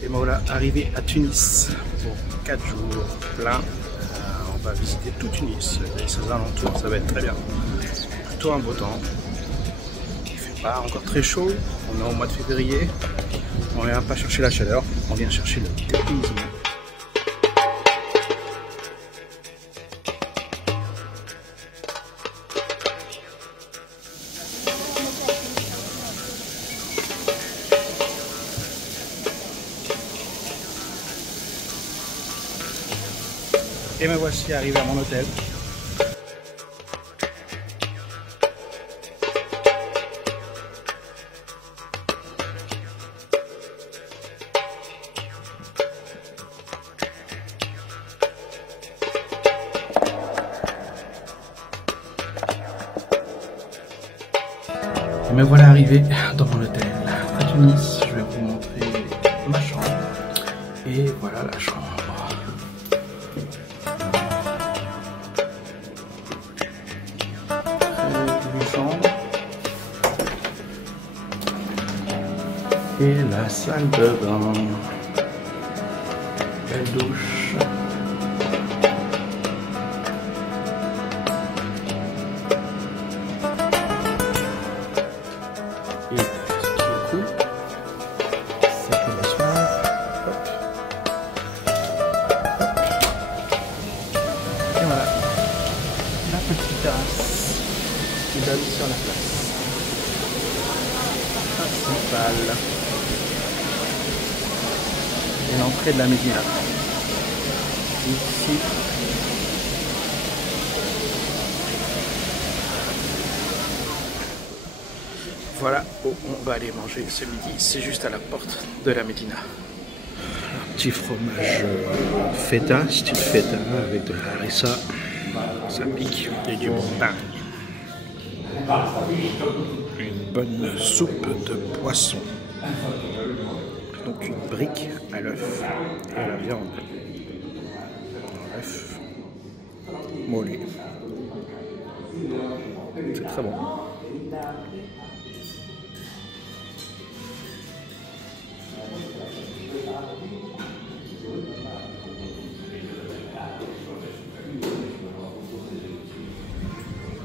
Et me voilà arrivé à Tunis pour 4 jours plein. On va visiter tout Tunis et ses alentours, ça va être très bien. Plutôt un beau temps. Il fait pas encore très chaud, on est au mois de février. On vient pas chercher la chaleur, on vient chercher le dépaysement. Et me voici arrivé à mon hôtel. Et me voilà arrivé dans mon hôtel à Tunis. Je vais vous montrer ma chambre. Et voilà la chambre. Et la salle de bain. Belle douche. Et ce qui est cool, c'est que le soir, hop, et voilà, la petite terrasse qui donne sur la place principale. Et l'entrée de la Médina. Ici. Voilà où on va aller manger ce midi. C'est juste à la porte de la Médina. Un petit fromage feta, style feta, avec de la harissa. Ça pique et du bon pain. Une bonne soupe de poisson. Donc une brique à l'œuf et à la viande. L'œuf mollet. C'est très bon.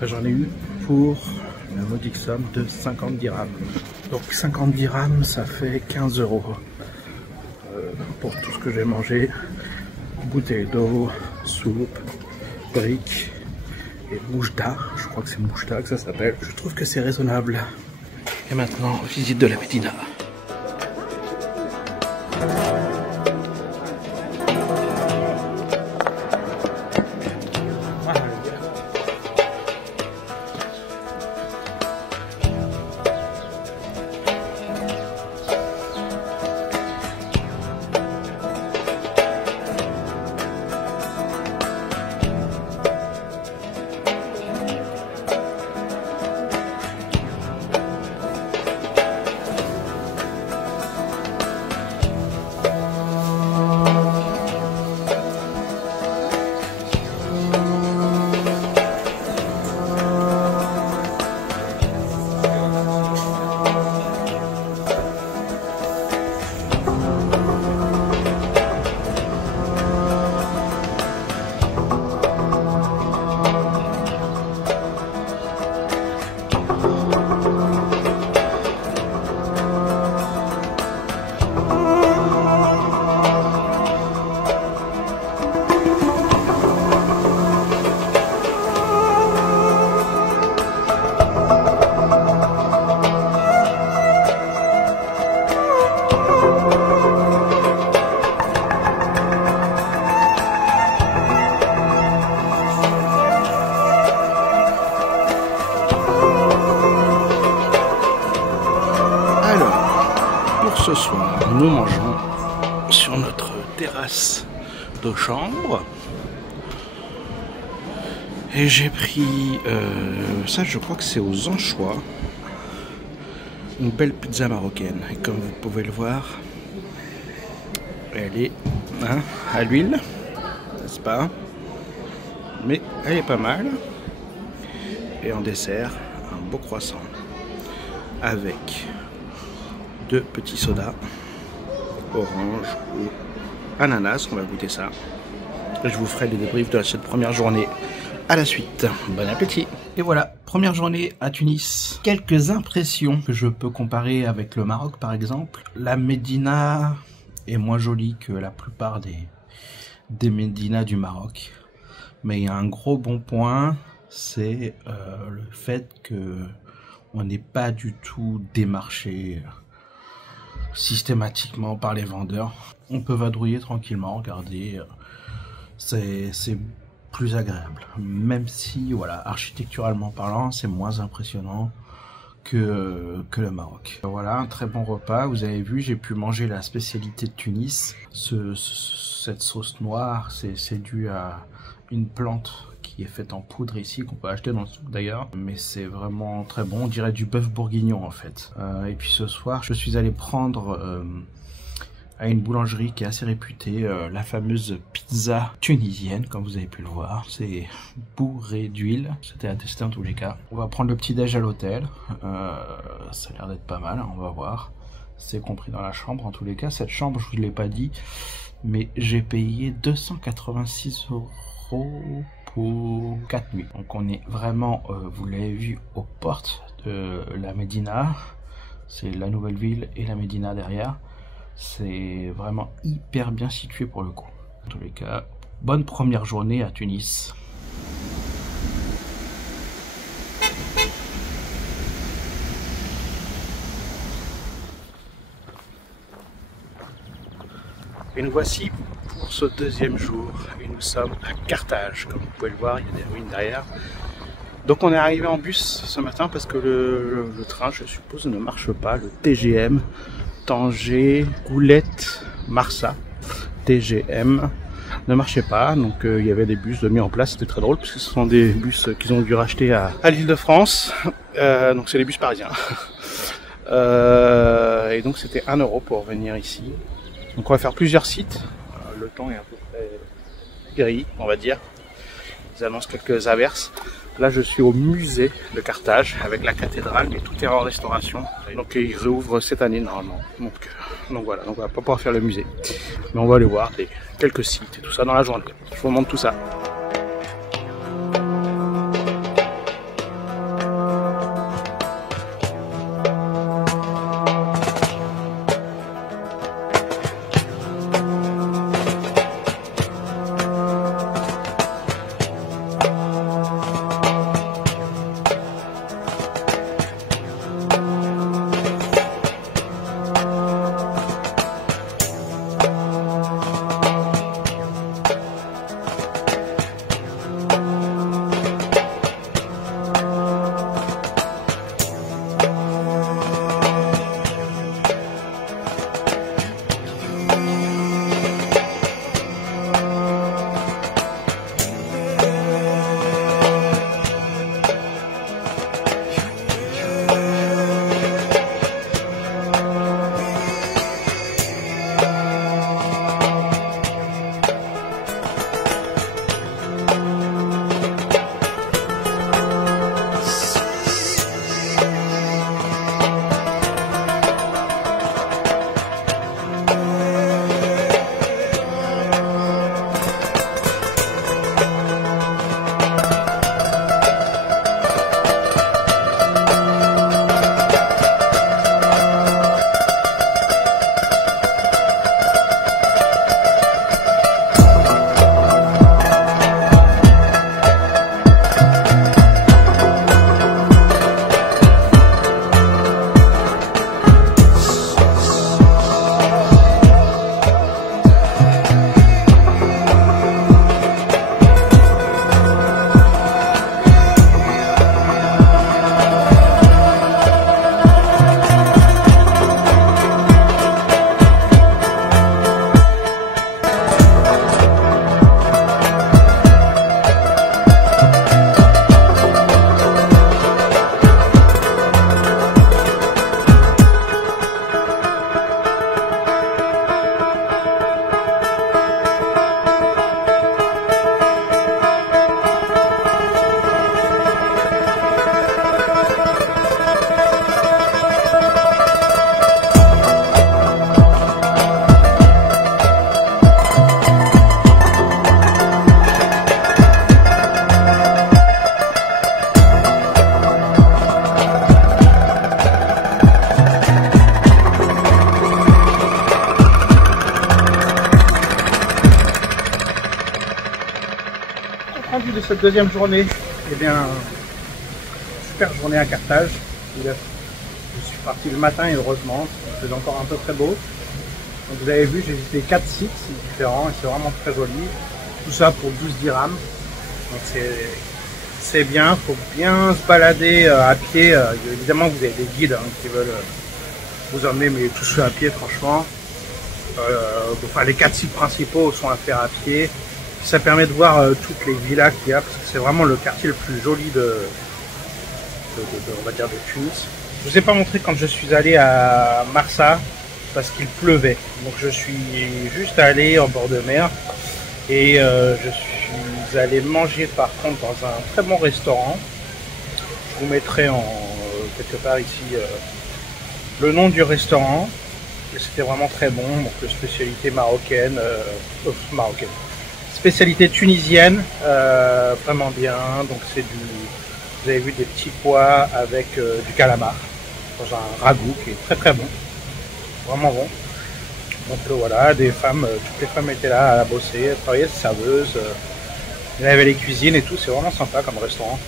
J'en ai eu pour la modique somme de 50 dirhams. Donc 50 dirhams, ça fait 15 € pour tout ce que j'ai mangé. Bouteille d'eau, soupe, briques et moujda. Je crois que c'est moujda que ça s'appelle. Je trouve que c'est raisonnable. Et maintenant, visite de la Médina. Ce soir, nous mangeons sur notre terrasse de chambre. Et j'ai pris ça, je crois que c'est aux anchois. une belle pizza marocaine. Et comme vous pouvez le voir, elle est à l'huile, n'est-ce pas? Mais elle est pas mal. Et en dessert, un beau croissant avec 2 petits sodas, orange ou ananas. On va goûter ça. Et je vous ferai des débriefs de cette première journée à la suite. Bon appétit! Et voilà, première journée à Tunis. Quelques impressions que je peux comparer avec le Maroc par exemple. La Médina est moins jolie que la plupart des médinas du Maroc. Mais il y a un gros bon point, c'est le fait que on n'est pas du tout démarché systématiquement par les vendeurs. On peut vadrouiller tranquillement, regardez, c'est plus agréable. Même si, voilà, architecturalement parlant, c'est moins impressionnant que le Maroc. Voilà, un très bon repas. Vous avez vu, j'ai pu manger la spécialité de Tunis. Cette sauce noire, c'est dû à une plante qui est faite en poudre ici, qu'on peut acheter dans le souk d'ailleurs. Mais c'est vraiment très bon, on dirait du bœuf bourguignon en fait. Et puis ce soir, je suis allé prendre à une boulangerie qui est assez réputée, la fameuse pizza tunisienne, comme vous avez pu le voir. C'est bourré d'huile, c'était à tester en tous les cas. On va prendre le petit déj à l'hôtel, ça a l'air d'être pas mal, on va voir. C'est compris dans la chambre en tous les cas. Cette chambre, je vous l'ai pas dit, mais j'ai payé 286 € pour 4 nuits. Donc on est vraiment, vous l'avez vu, aux portes de la Médina. C'est la nouvelle ville et la Médina derrière. C'est vraiment hyper bien situé pour le coup. En tous les cas, bonne première journée à Tunis. Et nous voici pour ce deuxième jour. Et nous sommes à Carthage. Comme vous pouvez le voir, il y a des ruines derrière. Donc on est arrivé en bus ce matin parce que le train, je suppose, ne marche pas. Le TGM Tanger, Goulette, Marsa, TGM ne marchait pas, donc il y avait des bus mis en place. C'était très drôle parce que ce sont des bus qu'ils ont dû racheter à l'Île-de-France, donc c'est les bus parisiens. Et donc c'était 1 € pour venir ici. Donc on va faire plusieurs sites. Le temps est à peu près gris, on va dire. Ils annoncent quelques averses. Là je suis au musée de Carthage avec la cathédrale, mais tout est en restauration. Donc ils réouvrent cette année normalement. Donc voilà, donc on va pas pouvoir faire le musée. Mais on va aller voir quelques sites et tout ça dans la journée. Je vous montre tout ça. cette deuxième journée. Eh bien, super journée à Carthage. Je suis parti le matin et heureusement, il faisait encore un peu très beau. Donc vous avez vu, j'ai visité 4 sites différents et c'est vraiment très joli. Tout ça pour 12 dirhams. Donc c'est bien, il faut bien se balader à pied. Évidemment, vous avez des guides qui veulent vous emmener, mais tout ça à pied, franchement. Enfin, les 4 sites principaux sont à faire à pied. Ça permet de voir toutes les villas qu'il y a, parce que c'est vraiment le quartier le plus joli on va dire de Tunis. Je vous ai pas montré quand je suis allé à Marsa, parce qu'il pleuvait. Donc je suis juste allé en bord de mer et je suis allé manger par contre dans un très bon restaurant. Je vous mettrai quelque part ici le nom du restaurant. C'était vraiment très bon, donc spécialité marocaine, spécialité tunisienne, vraiment bien. Donc c'est vous avez vu des petits pois avec du calamar dans un ragoût qui est très très bon, vraiment bon. Donc voilà, des femmes, toutes les femmes étaient là à bosser, elles travaillaient, serveuses, il y avait les cuisines et tout, c'est vraiment sympa comme restaurant.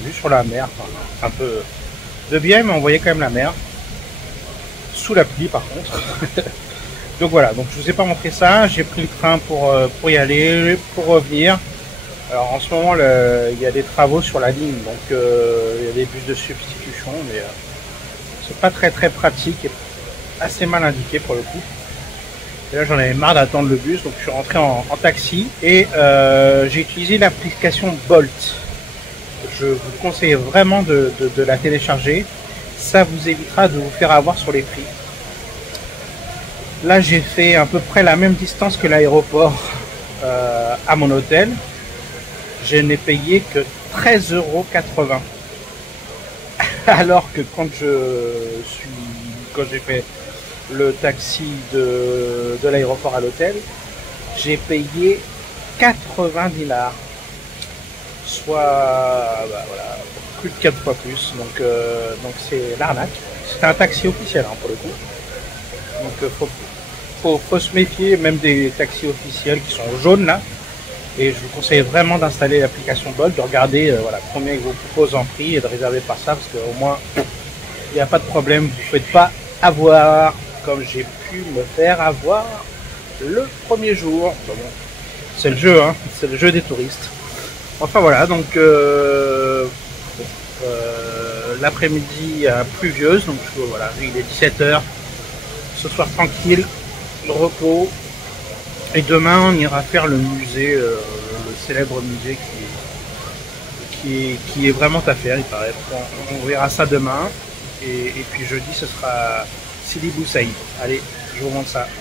Vu sur la mer, enfin, un peu de biais, mais on voyait quand même la mer. Sous la pluie par contre. Donc voilà, donc je vous ai pas montré ça, j'ai pris le train pour y aller, pour revenir. Alors en ce moment il y a des travaux sur la ligne, donc il y a des bus de substitution, mais c'est pas très pratique et assez mal indiqué pour le coup. Et là j'en avais marre d'attendre le bus, donc je suis rentré en taxi et j'ai utilisé l'application Bolt. Je vous conseille vraiment de la télécharger. Ça vous évitera de vous faire avoir sur les prix. Là j'ai fait à peu près la même distance que l'aéroport à mon hôtel. Je n'ai payé que 13,80 €. Alors que quand j'ai fait le taxi de l'aéroport à l'hôtel, j'ai payé 80 dinars. Soit voilà, plus de 4 fois plus, donc c'est l'arnaque. C'est un taxi officiel pour le coup, donc faut se méfier même des taxis officiels qui sont jaunes là, et je vous conseille vraiment d'installer l'application Bolt, de regarder voilà, combien ils vous proposent en prix et de réserver par ça, parce qu'au moins il n'y a pas de problème, vous ne faites pas avoir comme j'ai pu me faire avoir le premier jour. Bon, c'est le jeu, c'est le jeu des touristes. Enfin voilà, donc l'après-midi pluvieuse, donc voilà, il est 17 h. Ce soir tranquille, le repos. Et demain on ira faire le musée, le célèbre musée qui est vraiment à faire, il paraît. On verra ça demain. Et puis jeudi ce sera Sidi Bou Saïd. Allez, je vous montre ça.